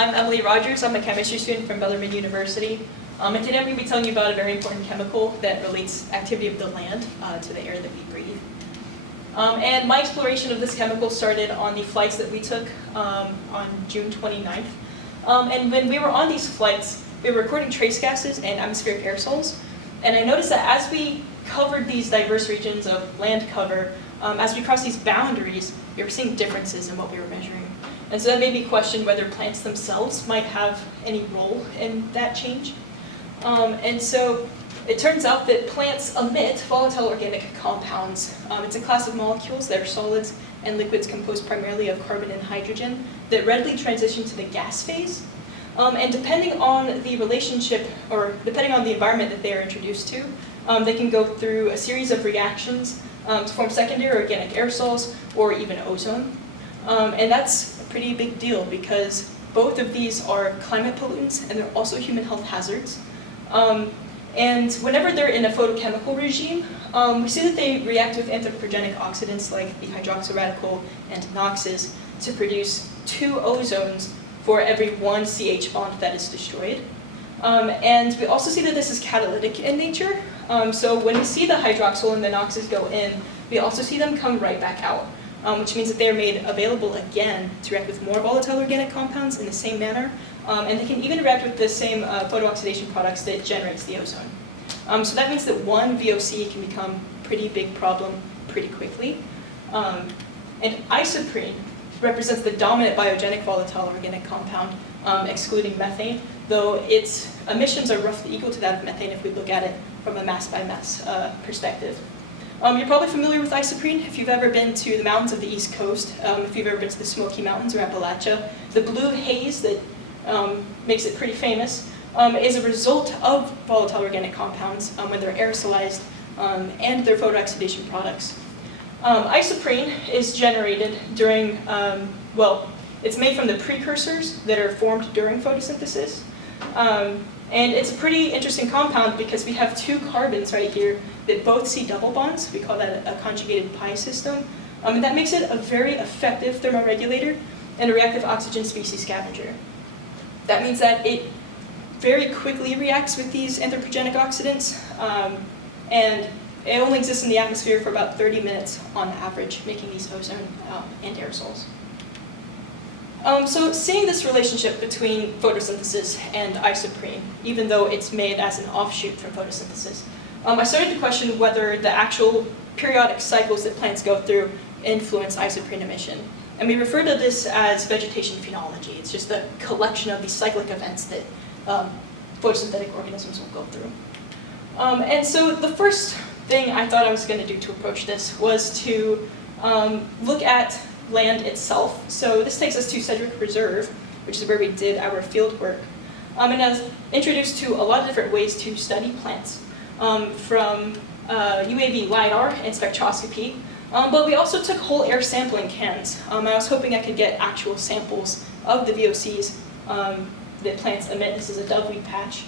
I'm Emily Rogers. I'm a chemistry student from Bellarmine University. And today I'm going to be telling you about a very important chemical that relates activity of the land to the air that we breathe. And my exploration of this chemical started on the flights that we took on June 29th. And when we were on these flights, we were recording trace gases and atmospheric aerosols. And I noticed that as we covered these diverse regions of land cover, as we crossed these boundaries, we were seeing differences in what we were measuring. And so that made me question whether plants themselves might have any role in that change. And so it turns out that plants emit volatile organic compounds. It's a class of molecules that are solids and liquids composed primarily of carbon and hydrogen that readily transition to the gas phase. And depending on the relationship, or depending on the environment that they are introduced to, they can go through a series of reactions to form secondary organic aerosols or even ozone. And that's a pretty big deal because both of these are climate pollutants and they're also human health hazards. And whenever they're in a photochemical regime, we see that they react with anthropogenic oxidants like the hydroxyl radical and NOxes to produce 2 ozones for every 1 CH bond that is destroyed. And we also see that this is catalytic in nature. So when we see the hydroxyl and the NOxes go in, we also see them come right back out, which means that they are made available again to react with more volatile organic compounds in the same manner. And they can even react with the same photooxidation products that generates the ozone. So that means that one VOC can become a pretty big problem pretty quickly. And isoprene represents the dominant biogenic volatile organic compound, excluding methane, though its emissions are roughly equal to that of methane if we look at it from a mass by mass perspective. You're probably familiar with isoprene if you've ever been to the mountains of the East Coast, if you've ever been to the Smoky Mountains or Appalachia. The blue haze that makes it pretty famous is a result of volatile organic compounds when they're aerosolized and their photooxidation products. Isoprene is generated during, it's made from the precursors that are formed during photosynthesis. And it's a pretty interesting compound because we have 2 carbons right here that both see double bonds. We call that a conjugated pi system. And that makes it a very effective thermoregulator and a reactive oxygen species scavenger. That means that it very quickly reacts with these anthropogenic oxidants, and it only exists in the atmosphere for about 30 minutes on average, making these ozone and aerosols. So seeing this relationship between photosynthesis and isoprene, even though it's made as an offshoot from photosynthesis, I started to question whether the actual periodic cycles that plants go through influence isoprene emission. And we refer to this as vegetation phenology. It's just a collection of these cyclic events that photosynthetic organisms will go through. And so the first thing I thought I was going to do to approach this was to look at land itself. So this takes us to Sedgwick Reserve, which is where we did our field work. And I was introduced to a lot of different ways to study plants, from UAV LiDAR and spectroscopy. But we also took whole air sampling cans. I was hoping I could get actual samples of the VOCs that plants emit. This is a doveweed patch.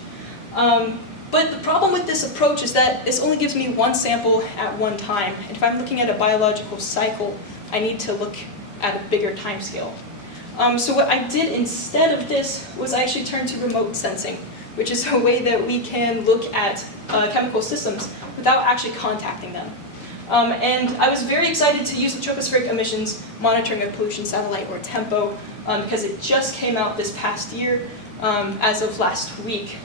But the problem with this approach is that this only gives me 1 sample at one time. And if I'm looking at a biological cycle, I need to look at a bigger time scale. So what I did instead of this was I actually turned to remote sensing, which is a way that we can look at chemical systems without actually contacting them. And I was very excited to use the Tropospheric Emissions Monitoring of Pollution Satellite, or TEMPO, because it just came out this past year as of last week.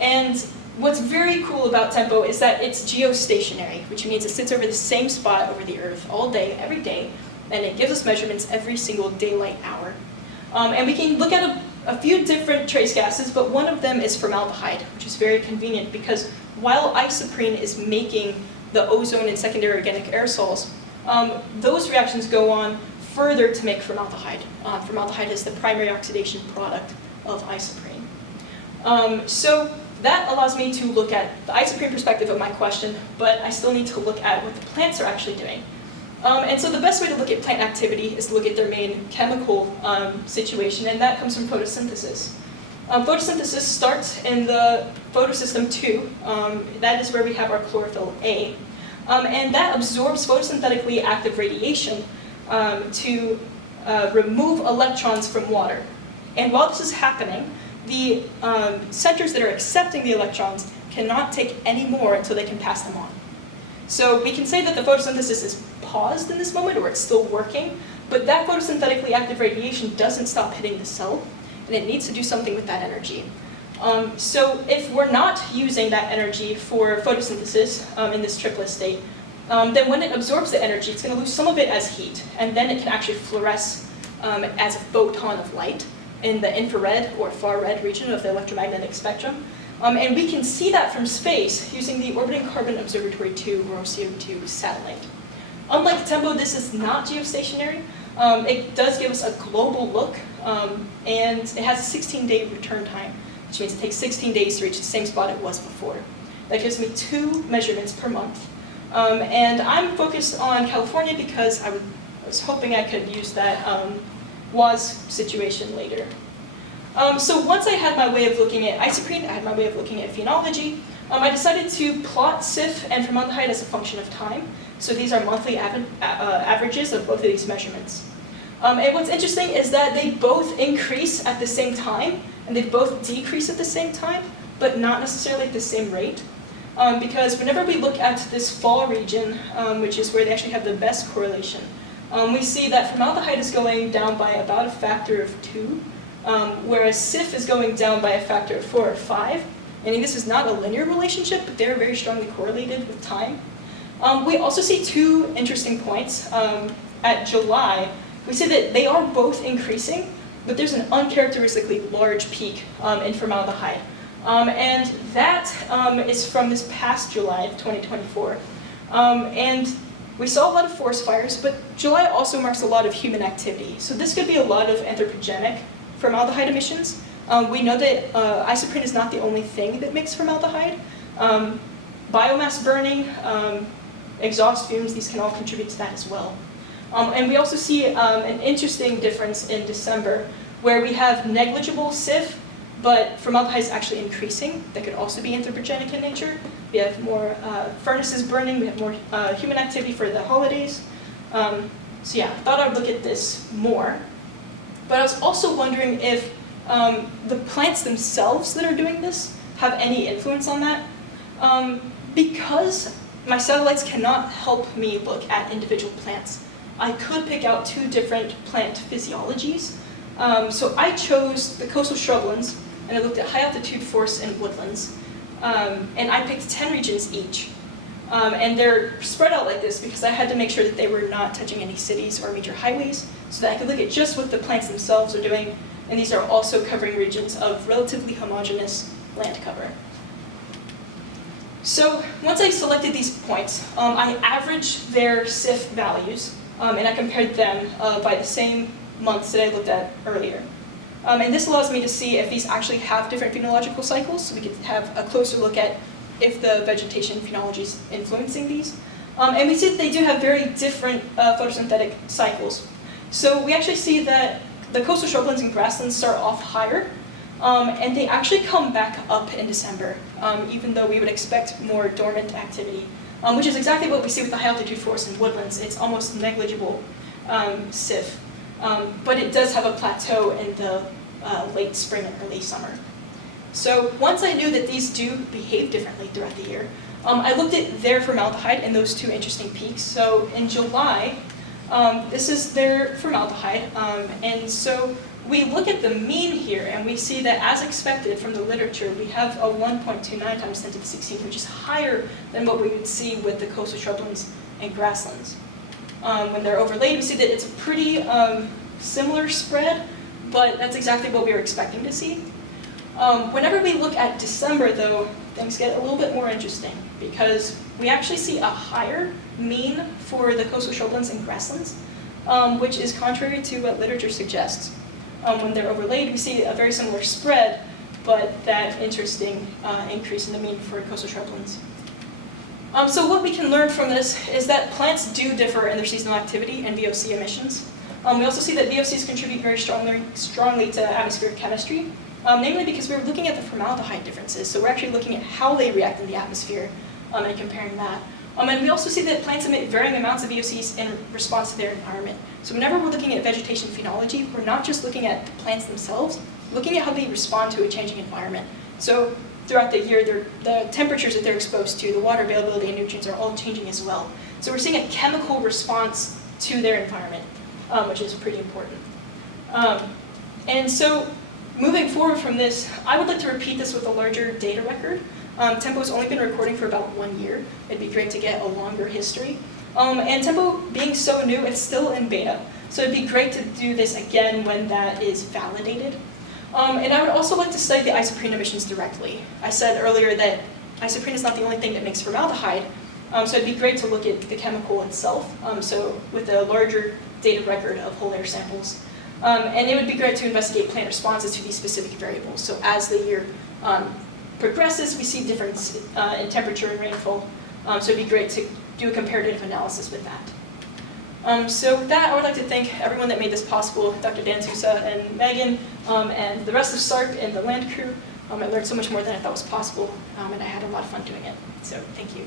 And what's very cool about TEMPO is that it's geostationary, which means it sits over the same spot over the Earth all day, every day, and it gives us measurements every single daylight hour. And we can look at a few different trace gases, but one of them is formaldehyde, which is very convenient because while isoprene is making the ozone and secondary organic aerosols, those reactions go on further to make formaldehyde. Formaldehyde is the primary oxidation product of isoprene. So that allows me to look at the isoprene perspective of my question, but I still need to look at what the plants are actually doing. And so the best way to look at plant activity is to look at their main chemical situation, and that comes from photosynthesis. Photosynthesis starts in the photosystem 2. That is where we have our chlorophyll A. And that absorbs photosynthetically active radiation to remove electrons from water. And while this is happening, the centers that are accepting the electrons cannot take any more until they can pass them on. So we can say that the photosynthesis is paused in this moment, or it's still working, but that photosynthetically active radiation doesn't stop hitting the cell, and it needs to do something with that energy. So if we're not using that energy for photosynthesis in this triplet state, then when it absorbs the energy, it's going to lose some of it as heat, and then it can actually fluoresce as a photon of light in the infrared or far red region of the electromagnetic spectrum. And we can see that from space using the Orbiting Carbon Observatory 2, or OCO2 satellite. Unlike TEMPO, this is not geostationary. It does give us a global look, and it has a 16-day return time, which means it takes 16 days to reach the same spot it was before. That gives me 2 measurements per month. And I'm focused on California because I was hoping I could use that WAS situation later. So once I had my way of looking at Isoprene, I had my way of looking at Phenology, I decided to plot SIF and formaldehyde as a function of time. So these are monthly averages of both of these measurements. And what's interesting is that they both increase at the same time, and they both decrease at the same time, but not necessarily at the same rate. Because whenever we look at this fall region, which is where they actually have the best correlation, we see that formaldehyde is going down by about a factor of 2, whereas SIF is going down by a factor of 4 or 5. Meaning this is not a linear relationship, but they're very strongly correlated with time. We also see 2 interesting points. At July, we see that they are both increasing, but there's an uncharacteristically large peak in formaldehyde. And that is from this past July of 2024. And we saw a lot of forest fires, but July also marks a lot of human activity. So this could be a lot of anthropogenic formaldehyde emissions. We know that isoprene is not the only thing that makes formaldehyde. Biomass burning, exhaust fumes, these can all contribute to that as well. And we also see an interesting difference in December, where we have negligible SIF, but formaldehyde is actually increasing. That could also be anthropogenic in nature. We have more furnaces burning, we have more human activity for the holidays. So yeah, I thought I'd look at this more. But I was also wondering if the plants themselves that are doing this have any influence on that. Because my satellites cannot help me look at individual plants, I could pick out 2 different plant physiologies. So I chose the coastal shrublands, and I looked at high altitude forests and woodlands. And I picked 10 regions each. And they're spread out like this because I had to make sure that they were not touching any cities or major highways, so that I could look at just what the plants themselves are doing. And these are also covering regions of relatively homogeneous land cover. So once I selected these points, I averaged their SIF values, and I compared them by the same months that I looked at earlier. And this allows me to see if these actually have different phenological cycles, so we can have a closer look at if the vegetation phenology is influencing these. And we see that they do have very different photosynthetic cycles. So we actually see that the coastal shrublands and grasslands start off higher, and they actually come back up in December, even though we would expect more dormant activity, which is exactly what we see with the high altitude forests and woodlands. It's almost negligible SIF, but it does have a plateau in the late spring and early summer. So once I knew that these do behave differently throughout the year, I looked at their formaldehyde and those 2 interesting peaks. So in July, this is their formaldehyde, and so we look at the mean here, and we see that as expected from the literature, we have a 1.29 times 10 to the 16th, which is higher than what we would see with the coastal shrublands and grasslands. When they're overlaid, we see that it's a pretty similar spread, but that's exactly what we were expecting to see. Whenever we look at December, though, things get a little bit more interesting, because we actually see a higher mean for the coastal shrublands and grasslands, which is contrary to what literature suggests. When they're overlaid, we see a very similar spread, but that interesting increase in the mean for coastal shrublands. So what we can learn from this is that plants do differ in their seasonal activity and VOC emissions. We also see that VOCs contribute very strongly to atmospheric chemistry, namely because we're looking at the formaldehyde differences. So we're actually looking at how they react in the atmosphere and comparing that. And we also see that plants emit varying amounts of VOCs in response to their environment. So whenever we're looking at vegetation phenology, we're not just looking at the plants themselves, looking at how they respond to a changing environment. So throughout the year, the temperatures that they're exposed to, the water availability and nutrients are all changing as well. So we're seeing a chemical response to their environment, which is pretty important. And so moving forward from this, I would like to repeat this with a larger data record. Tempo's only been recording for about 1 year. It'd be great to get a longer history. And Tempo being so new, it's still in beta. So it'd be great to do this again when that is validated. And I would also like to study the isoprene emissions directly. I said earlier that isoprene is not the only thing that makes formaldehyde. So it'd be great to look at the chemical itself. So with a larger data record of whole air samples. And it would be great to investigate plant responses to these specific variables. So as the year progresses, we see difference in temperature and rainfall. So it'd be great to do a comparative analysis with that. So with that, I would like to thank everyone that made this possible, Dr. Dan Sousa and Megan, and the rest of SARP and the land crew. I learned so much more than I thought was possible, and I had a lot of fun doing it. So thank you.